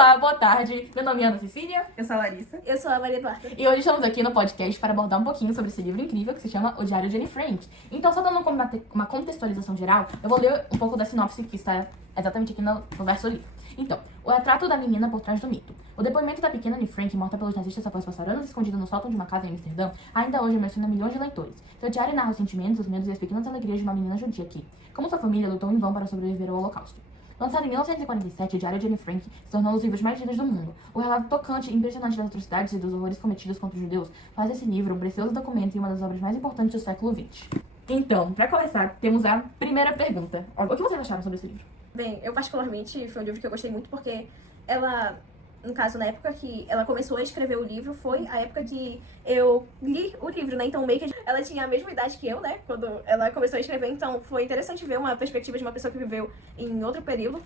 Olá, boa tarde. Meu nome é Ana Cecília. Eu sou a Larissa. Eu sou a Maria Eduarda. E hoje estamos aqui no podcast para abordar um pouquinho sobre esse livro incrível que se chama O Diário de Anne Frank. Então, só dando uma contextualização geral, eu vou ler um pouco da sinopse que está exatamente aqui no verso do livro. Então, o retrato da menina por trás do mito. O depoimento da pequena Anne Frank, morta pelos nazistas após passar anos escondida no sótão de uma casa em Amsterdã, ainda hoje emociona milhões de leitores. Seu diário narra os sentimentos, os medos e as pequenas alegrias de uma menina judia que, como sua família, lutou em vão para sobreviver ao Holocausto. Lançado em 1947, o Diário de Anne Frank se tornou um dos livros mais lidos do mundo. O relato tocante e impressionante das atrocidades e dos horrores cometidos contra os judeus faz esse livro um precioso documento e uma das obras mais importantes do século XX. Então, para começar, temos a primeira pergunta. O que vocês acharam sobre esse livro? Bem, eu particularmente, foi um livro que eu gostei muito porque ela, no caso, na época que ela começou a escrever o livro, foi a época que eu li o livro, né? Então, meio que ela tinha a mesma idade que eu, né? Quando ela começou a escrever, então foi interessante ver uma perspectiva de uma pessoa que viveu em outro período.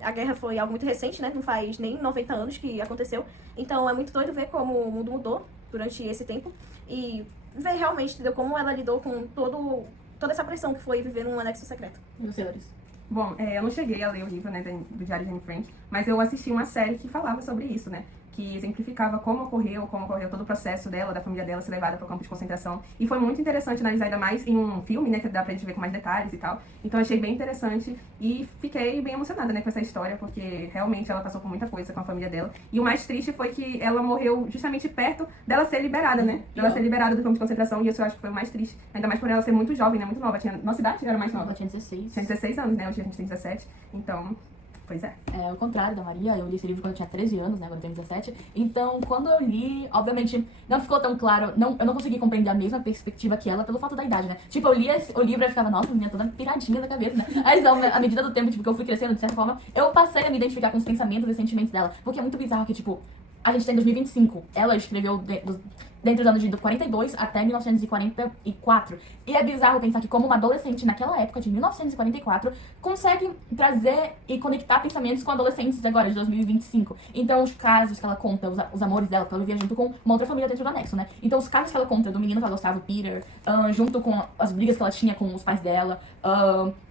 A guerra foi algo muito recente, né? Não faz nem 90 anos que aconteceu. Então, é muito doido ver como o mundo mudou durante esse tempo e ver realmente, entendeu? Como ela lidou com toda essa pressão que foi viver num anexo secreto. E você, Larissa? Bom, eu não cheguei a ler o livro, né, do Diário de Anne Frank, mas eu assisti uma série que falava sobre isso, né? Que exemplificava como ocorreu todo o processo dela, da família dela ser levada para o campo de concentração. E foi muito interessante analisar ainda mais em um filme, né, que dá pra gente ver com mais detalhes e tal. Então achei bem interessante e fiquei bem emocionada, né, com essa história, porque realmente ela passou por muita coisa com a família dela. E o mais triste foi que ela morreu justamente perto dela ser liberada, né? Dela ser liberada do campo de concentração, e isso eu acho que foi o mais triste. Ainda mais por ela ser muito jovem, né, muito nova. Nossa idade era mais nova. Ela tinha 16. Tinha 16 anos, né? Hoje a gente tem 17. Então, pois é. É o contrário da Maria, eu li esse livro quando eu tinha 13 anos, né, agora eu tenho 17. Então, quando eu li, obviamente, não ficou tão claro, eu não consegui compreender a mesma perspectiva que ela pelo fato da idade, né? Tipo, eu lia o livro e ficava, nossa, menina toda piradinha da cabeça, né? Aí, então, à medida do tempo, tipo, que eu fui crescendo, de certa forma, eu passei a me identificar com os pensamentos e sentimentos dela. Porque é muito bizarro que, tipo, a gente tem 2025, ela escreveu dentro dos anos de 42 até 1944. E é bizarro pensar que como uma adolescente naquela época, de 1944, consegue trazer e conectar pensamentos com adolescentes de agora, de 2025. Então, os casos que ela conta, os amores dela, que ela vivia junto com uma outra família dentro do anexo, né? Então, os casos que ela conta do menino que ela gostava, o Peter, junto com as brigas que ela tinha com os pais dela,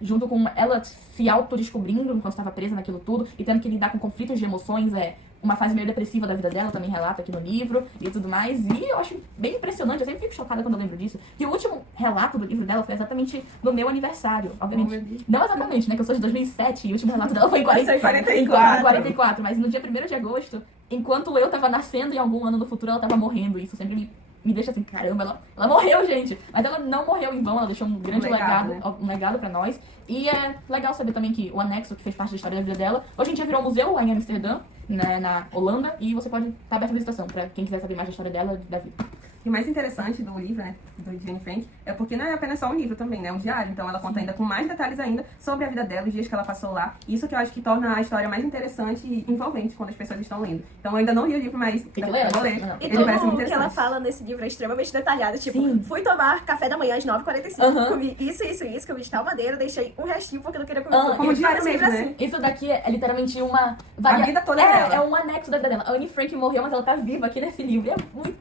junto com ela se autodescobrindo enquanto estava presa naquilo tudo e tendo que lidar com conflitos de emoções, uma fase meio depressiva da vida dela, também relata aqui no livro e tudo mais. E eu acho bem impressionante, eu sempre fico chocada quando eu lembro disso, que o último relato do livro dela foi exatamente no meu aniversário, obviamente. Não exatamente, né, que eu sou de 2007 e o último relato dela foi em 44, mas no dia 1º de agosto, enquanto eu tava nascendo em algum ano no futuro, ela tava morrendo. Isso sempre me deixa assim, caramba, ela morreu, gente. Mas ela não morreu em vão, ela deixou um grande legado, né? Um legado pra nós. E é legal saber também que o anexo, que fez parte da história da vida dela, hoje em dia virou um museu lá em Amsterdã, né, na Holanda, e você pode estar aberto à visitação pra quem quiser saber mais da história dela e da vida. E o mais interessante do livro, né, do Anne Frank, é porque não é apenas só um livro também, né, é um diário. Então ela conta ainda com mais detalhes ainda sobre a vida dela, os dias que ela passou lá. Isso que eu acho que torna a história mais interessante e envolvente quando as pessoas estão lendo. Então eu ainda não li o livro, mas eu vou ler. E Ele parece muito tudo que ela interessante. fala nesse livro é extremamente detalhado. Tipo, Sim. fui tomar café da manhã às 9h45, comi isso, comi de tal maneira, deixei um restinho porque eu não queria comer. Como diário Parece mesmo, livro né? Isso daqui é literalmente uma... A vida toda dela. É um anexo da vida dela. A Anne Frank morreu, mas ela tá viva aqui nesse livro.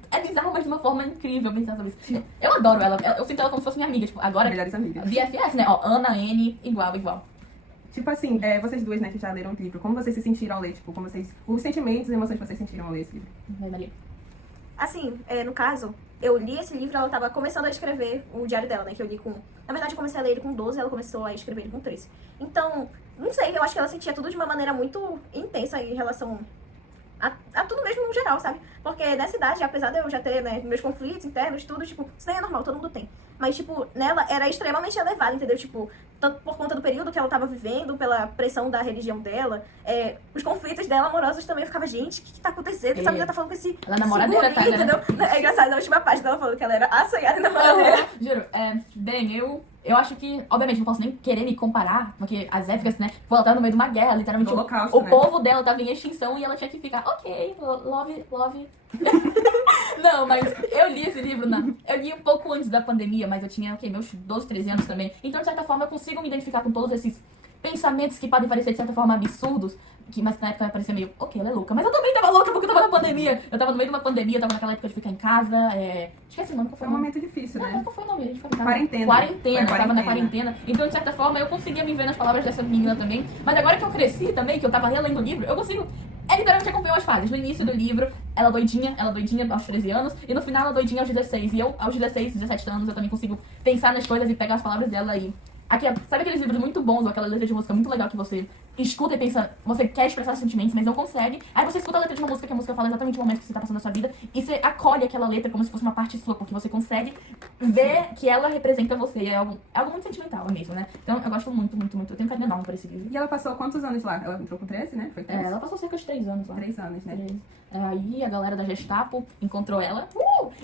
É bizarro, mas de uma forma incrível pensar sobre isso. Eu adoro ela. Eu sinto ela como se fosse minha amiga. Tipo, agora... Melhores amigas. BFF, né? Ó, Ana, Anne, igual. Tipo assim, vocês duas, né, que já leram o livro, como vocês se sentiram ao ler? Tipo, os sentimentos e emoções que vocês sentiram ao ler esse livro? Vai, Maria. Assim, no caso, eu li esse livro, ela tava começando a escrever o diário dela, né? Que eu li com... Na verdade, eu comecei a ler ele com 12, ela começou a escrever ele com 13. Então, não sei, eu acho que ela sentia tudo de uma maneira muito intensa em relação a tudo mesmo no geral, sabe? Porque nessa idade, apesar de eu já ter, né, meus conflitos internos, tudo, tipo, isso daí é normal, todo mundo tem. Mas, tipo, nela era extremamente elevado, entendeu? Tipo, tanto por conta do período que ela tava vivendo, pela pressão da religião dela, os conflitos dela amorosos também, eu ficava, gente, o que tá acontecendo? Essa menina tá falando com esse... Ela é namoradeira, esse tá, guri, né? entendeu? É engraçado, na última página ela falou que ela era assanhada e namoradeira. Juro, bem, eu acho que, obviamente, não posso nem querer me comparar, porque as épocas, né, pô, ela tava no meio de uma guerra, literalmente, Do Holocausto, o né? povo dela tava em extinção e ela tinha que ficar, ok, love. Não, mas eu li esse livro, eu li um pouco antes da pandemia, mas eu tinha, meus 12, 13 anos também. Então, de certa forma, eu consigo me identificar com todos esses pensamentos que podem parecer, de certa forma, absurdos, mas na época parecia meio, ok, ela é louca. Mas eu também tava louca porque eu tava na pandemia. Eu tava no meio de uma pandemia, eu tava naquela época de ficar em casa. Esqueci o nome, qual Foi foi um o nome? momento difícil, Não, né? qual foi o nome? A gente foi pra Quarentena. Quarentena, Foi eu tava na quarentena. Então, de certa forma, eu conseguia me ver nas palavras dessa menina também. Mas agora que eu cresci também, que eu tava relendo o livro, eu consigo literalmente acompanhou as fases. No início do livro, ela doidinha aos 13 anos, e no final ela doidinha aos 16. E eu, aos 16, 17 anos, eu também consigo pensar nas coisas e pegar as palavras dela e... sabe aqueles livros muito bons, ou aquela letra de música muito legal que você escuta e pensa, você quer expressar sentimentos, mas não consegue. Aí você escuta a letra de uma música, que a música fala exatamente o momento que você tá passando na sua vida, e você acolhe aquela letra como se fosse uma parte sua, porque você consegue ver que ela representa você. E é algo muito sentimental mesmo, né? Então eu gosto muito, muito, muito. Eu tenho um carinho enorme por esse livro. E ela passou quantos anos lá? Ela entrou com 13, né? Foi 13? Ela passou cerca de 3 anos lá. 3 anos, né? 3. Aí a galera da Gestapo encontrou ela,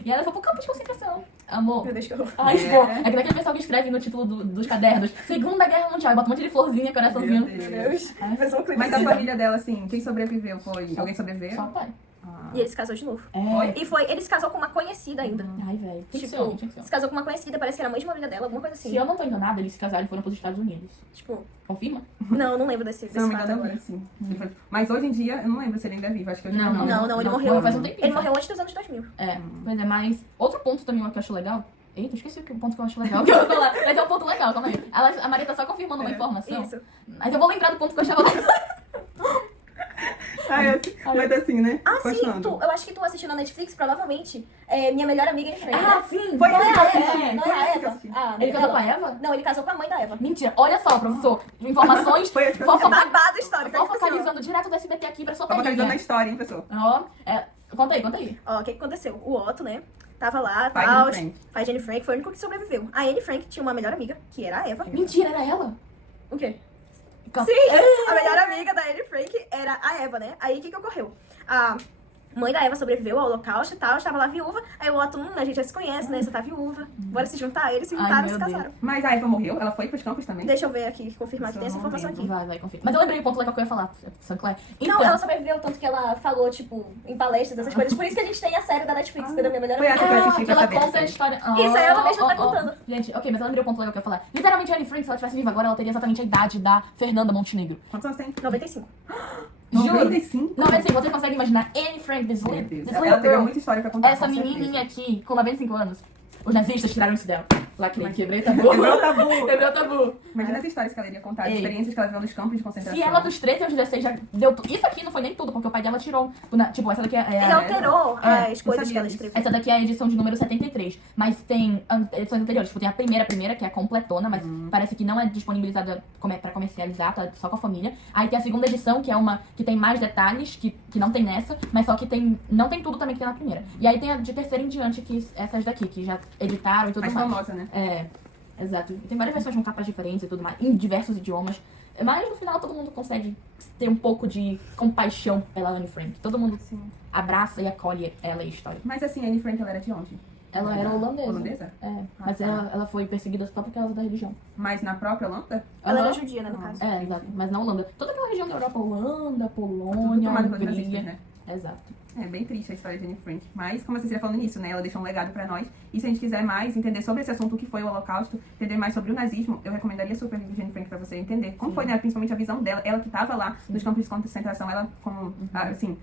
e ela foi pro campo de concentração. Amor. Meu Deus, que horror. Ai, pô, é que daquele pessoal que escreve no título dos cadernos, Segunda Guerra Mundial, e bota um monte de florzinha, coraçãozinho. Meu Meu Deus. Pensou um clipe Mas a assim. família dela, assim, quem sobreviveu foi... Alguém sobreviveu? Só o pai. Ah. E ele se casou de novo. É. E ele se casou com uma conhecida ainda. Ai, velho. Tinha que ser Tipo, homem, tinha que ser homem. se casou com uma conhecida, parece que era a mãe de uma amiga dela, alguma coisa assim. Se eu não tô enganada, eles se casaram e foram pros Estados Unidos. Tipo, Confirma? não lembro desse Se eu não me fato engano, agora. eu vi, sim. Mas hoje em dia, eu não lembro se ele ainda é vivo. Acho que eu já Não, ele morreu. Faz um tempinho. Ele morreu antes dos anos 2000. É, pois é, mas outro ponto também que eu acho legal. Eita, esqueci o ponto que eu acho legal que eu vou falar. Mas é um ponto legal, calma aí. A Maria tá só confirmando uma informação. Isso. Mas eu vou lembrar do ponto que eu achava legal. Mas assim, né? Ah, sim, Continuando. eu acho que tu assistiu na Netflix, provavelmente, Minha Melhor Amiga de Friends, Ah, né? sim! Foi Não é esse a que eu Eva, assisti. não Foi é a esse que eu Eva. assisti. Ah, Ele casou com a ela. Eva? Não, ele casou com a mãe da Eva. Mentira, olha só, professor. Informações Foi esse que eu assisti. Babado histórico. focalizando direto do SBT aqui pra sua Tô focalizando na telinha. história, hein, pessoal? Ó, conta aí. Ó, o que aconteceu? O Otto, né? Tava lá, Pai de tal. Anne Frank. Pai de Anne Frank foi o único que sobreviveu. A Anne Frank tinha uma melhor amiga, que era a Eva. Mentira, era ela? O quê? Calma. Sim, a melhor amiga da Anne Frank era a Eva, né? Aí o que ocorreu? A mãe da Eva sobreviveu ao holocausto e tal, estava lá viúva. Aí o Otto, a gente já se conhece, né? Você tá viúva. Bora se juntar. Eles se Ai, juntaram e meu se Deus. casaram. Mas a Eva morreu? Ela foi pros campos também? Deixa eu ver aqui, confirmar que tem essa Isso eu não informação lembro. aqui. Vai, confia. Mas eu lembrei o ponto legal que eu ia falar, Sancler. Não, ela sobreviveu, tanto que ela falou, tipo, em palestras, essas coisas. Por isso que a gente tem a série da Netflix, que é da minha melhor Foi amiga. essa que eu assisti que pra ela saber. conta a história. Isso, aí ela mesma tá contando. Gente, ok, mas eu lembrei o ponto legal que eu ia falar. Literalmente, a Anne Frank, se ela tivesse viva agora, ela teria exatamente a idade da Fernanda Montenegro. Quantos anos tem? 95. Juro. 95? Não, mas assim, você consegue imaginar Anne Frank, this Meu little Deus. little Ela teve girl, muita história pra contar. essa com certeza. menininha aqui, com 95 anos. Os nazistas tiraram isso dela. Lacrei, Mas- quebrei o tabu. Quebrou o tabu. Quebrei o tabu. Imagina as histórias que ela iria contar, as Ei. experiências que ela viveu nos campos de concentração. Se ela dos 13 aos 16 já deu tudo. Isso aqui não foi nem tudo, porque o pai dela tirou. Tipo, essa daqui é Ele alterou É, as coisas sabia que ela disso. escreveu. essa daqui é a edição de número 73. Mas tem edições anteriores. Tipo, tem a primeira, que é a completona, mas parece que não é disponibilizada pra comercializar, tá só com a família. Aí tem a segunda edição, que é uma que tem mais detalhes, que não tem nessa, mas só que não tem tudo também que tem na primeira. E aí tem a de terceira em diante, que essas daqui, que já editaram e tudo Mais mais. famosa, né? É, exato. E tem várias versões com capas diferentes e tudo mais, em diversos idiomas. Mas no final todo mundo consegue ter um pouco de compaixão pela Anne Frank. Todo mundo Sim. abraça e acolhe ela e a história. Mas assim, a Anne Frank, ela era de onde? Ela era holandesa. Holandesa? É, mas tá. ela foi perseguida só por causa da religião. Mas na própria Holanda? Ela era Aham. judia, né, no caso. É, exato. Mas na Holanda. Toda aquela região da Europa, Holanda, Tudo Polônia, tomado pelos nazistas, Hungria. né? Exato. É bem triste a história de Anne Frank. Mas, como a Cecília falou nisso, né? Ela deixou um legado pra nós. E se a gente quiser mais entender sobre esse assunto, o que foi o Holocausto, entender mais sobre o nazismo, eu recomendaria super o livro de Anne Frank pra você entender como foi, né? Principalmente a visão dela. Ela que tava lá nos campos de concentração, ela como, assim,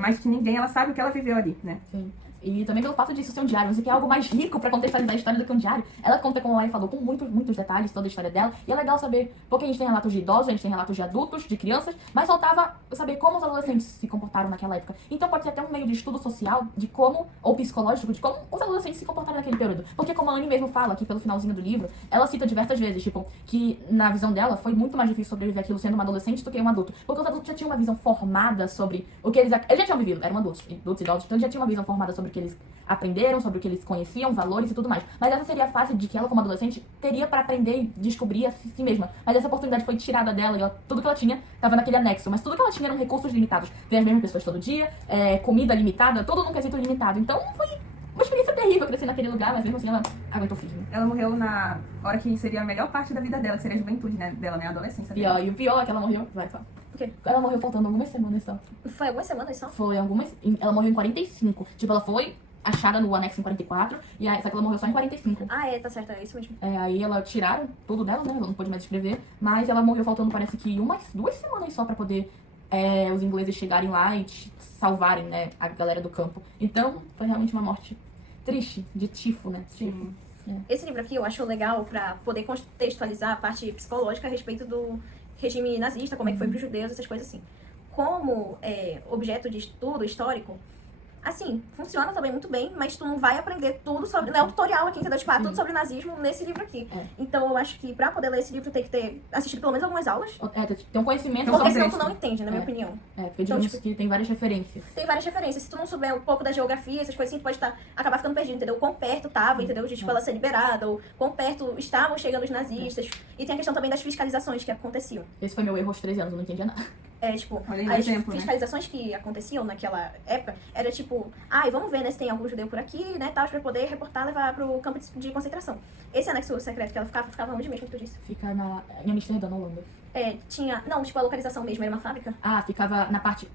mais que ninguém, ela sabe o que ela viveu ali, né? Sim. E também pelo fato disso ser um diário, você quer algo mais rico pra contextualizar a história do que um diário. Ela conta, como a Lari falou, com muitos detalhes toda a história dela. E é legal saber, porque a gente tem relatos de idosos, a gente tem relatos de adultos, de crianças, mas faltava saber como os adolescentes se comportaram naquela época. Então pode ser até um meio de estudo social de como, ou psicológico, de como os adolescentes se comportaram naquele período. Porque como a Anne mesmo fala aqui pelo finalzinho do livro, ela cita diversas vezes, tipo, que na visão dela foi muito mais difícil sobreviver aquilo sendo uma adolescente do que um adulto. Porque os adultos já tinham uma visão formada sobre o que eles já tinham vivido, eram adultos idosos, então eles já tinham uma visão formada sobre o que eles aprenderam, sobre o que eles conheciam, valores e tudo mais. Mas essa seria a fase de que ela, como adolescente, teria pra aprender e descobrir a si mesma. Mas essa oportunidade foi tirada dela e tudo que ela tinha estava naquele anexo. Mas tudo que ela tinha eram recursos limitados. Ver as mesmas pessoas todo dia, comida limitada, tudo num quesito limitado. Então foi uma experiência terrível crescer naquele lugar, mas mesmo assim ela aguentou firme. Ela morreu na hora que seria a melhor parte da vida dela, que seria a juventude, né? Dela, né? A adolescência dela. E o pior é que ela morreu. Vai, fala. O quê? Ela morreu faltando algumas semanas só. Foi algumas semanas só? Foi algumas. Ela morreu em 45. Tipo, ela foi achada no anexo em 44, e aí, só que ela morreu só em 45. Ah, tá certo, é isso mesmo. Aí ela tiraram tudo dela, né? Ela não pôde mais escrever, mas ela morreu faltando, parece que 2 semanas só pra poder os ingleses chegarem lá e salvarem, né, a galera do campo. Então, foi realmente uma morte triste, de tifo, né? Tifo. Esse livro aqui eu acho legal pra poder contextualizar a parte psicológica a respeito do regime nazista, como é que foi pros judeus, essas coisas assim. como objeto de estudo histórico, assim, funciona também muito bem, mas tu não vai aprender tudo sobre... Não é um tutorial aqui, entendeu? Tipo, tudo sobre nazismo nesse livro aqui. Então, eu acho que pra poder ler esse livro, tem que ter assistido pelo menos algumas aulas. Tem um conhecimento Porque sobre senão isso. tu não entende, na minha opinião. Porque Então, digamos que tem várias referências. Tem várias referências. Se tu não souber um pouco da geografia, essas coisas assim, tu pode acabar ficando perdido, entendeu? Quão perto tava, entendeu? De, tipo, ela ser liberada, ou quão perto estavam chegando os nazistas. E tem a questão também das fiscalizações que aconteciam. Esse foi meu erro aos 13 anos, eu não entendia nada. Tipo, Olha aí o as exemplo, fiscalizações que aconteciam naquela época, era tipo, vamos ver, né, se tem algum judeu por aqui, né, tal, pra poder reportar, levar pro campo de concentração. Esse anexo secreto que ela ficava onde mesmo que tu disse? Fica em Amsterdã, na Holanda. Não, tipo, a localização mesmo, era uma fábrica. Ficava na parte...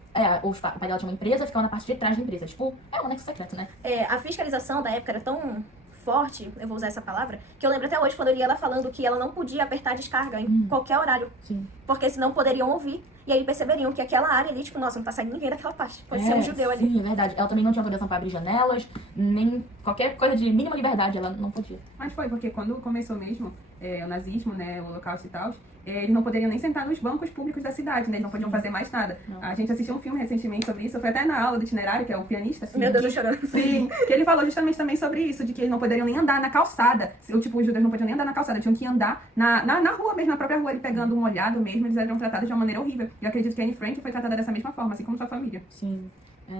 o pai dela tinha uma empresa, ficava na parte de trás da empresa. Tipo, um anexo secreto, né? A fiscalização da época era tão forte, eu vou usar essa palavra, que eu lembro até hoje quando eu li ela falando que ela não podia apertar a descarga em qualquer horário. Sim. Porque senão poderiam ouvir. E aí perceberiam que aquela área ali, tipo, nossa, não tá saindo ninguém daquela parte. Pode ser um judeu ali. Sim, é verdade. Ela também não tinha autorização pra abrir janelas, nem qualquer coisa de mínima liberdade, ela não podia. Mas foi, porque quando começou mesmo o nazismo, né, o Holocausto e tal, eles não poderiam nem sentar nos bancos públicos da cidade, né? Eles não podiam fazer mais nada. Não. A gente assistiu um filme recentemente sobre isso, foi até na aula do itinerário, que é o pianista. Meu Deus, eu tô chorando. Sim, que ele falou justamente também sobre isso, de que eles não poderiam nem andar na calçada. Tipo, os judeus não podiam nem andar na calçada, tinham que andar na rua mesmo, na própria rua, ele pegando um molhado mesmo, eles eram tratados de uma maneira horrível. E eu acredito que a Anne Frank foi tratada dessa mesma forma, assim como sua família. Sim.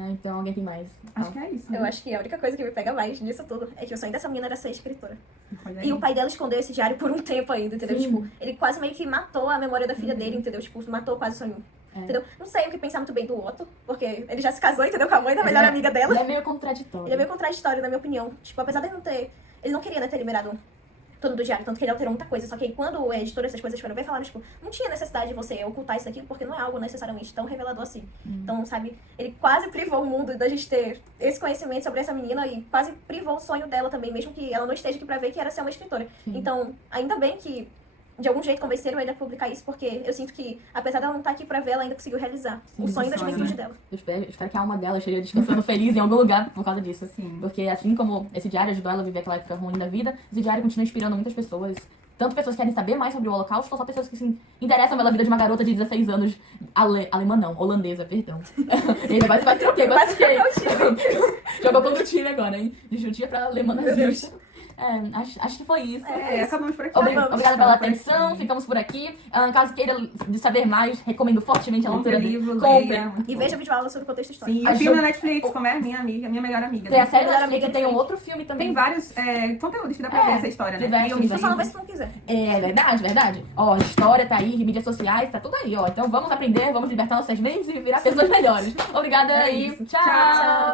Então, alguém tem mais? Acho que é isso. Eu acho que a única coisa que me pega mais nisso tudo é que o sonho dessa menina era ser escritora. Olha E aí. o pai dela escondeu esse diário por um tempo ainda, entendeu? Sim. Tipo, ele quase meio que matou a memória da filha dele, entendeu? Tipo, matou quase o sonho. Entendeu? Não sei o que pensar muito bem do Otto, porque ele já se casou, entendeu? Com a mãe da melhor amiga dela. Ele é meio contraditório. Ele é meio contraditório, na minha opinião. Tipo, apesar de ele não ter... Ele não queria, né, ter liberado tudo do diário, tanto que ele alterou muita coisa. Só que aí, quando a editora, essas coisas foram ver, falaram, tipo, não tinha necessidade de você ocultar isso aqui, porque não é algo necessariamente tão revelador assim. Então, sabe, ele quase privou o mundo da gente ter esse conhecimento sobre essa menina e quase privou o sonho dela também, mesmo que ela não esteja aqui pra ver que era ser uma escritora. Então, ainda bem que de algum jeito convenceram ele a publicar isso, porque eu sinto que, apesar dela não estar aqui pra ver, ela ainda conseguiu realizar o sonho da juventude dela. Eu espero que a alma dela esteja descansando feliz em algum lugar por causa disso. Sim. Porque assim como esse diário ajudou ela a viver aquela época ruim da vida, esse diário continua inspirando muitas pessoas. Tanto pessoas que querem saber mais sobre o Holocausto, ou só pessoas que se interessam pela vida de uma garota de 16 anos, alemã não, holandesa, perdão. Ele vai troquei, quase troquei. Jogou contra o time agora, hein? De chutinha pra alemã nazista. Acho que foi isso. Acabamos por aqui. Obrigada pela atenção, ficamos por aqui. Caso queira saber mais, recomendo fortemente a leitura Compre o dele. livro, Compre. leia. E veja vídeo aula sobre o contexto histórico. Sim, o filme na Netflix, como é minha amiga, minha melhor amiga. Tem a né? série da Melhor Netflix, amiga tem um de outro filme também. Tem vários conteúdos que dá pra ver essa história, né? diversos, Filmes, Só não vê livros. se tu não quiser. É verdade. Ó, história tá aí, mídias sociais, tá tudo aí, ó. Então vamos aprender, vamos libertar nossas mentes e virar pessoas melhores. Obrigada É e isso. tchau. Tchau.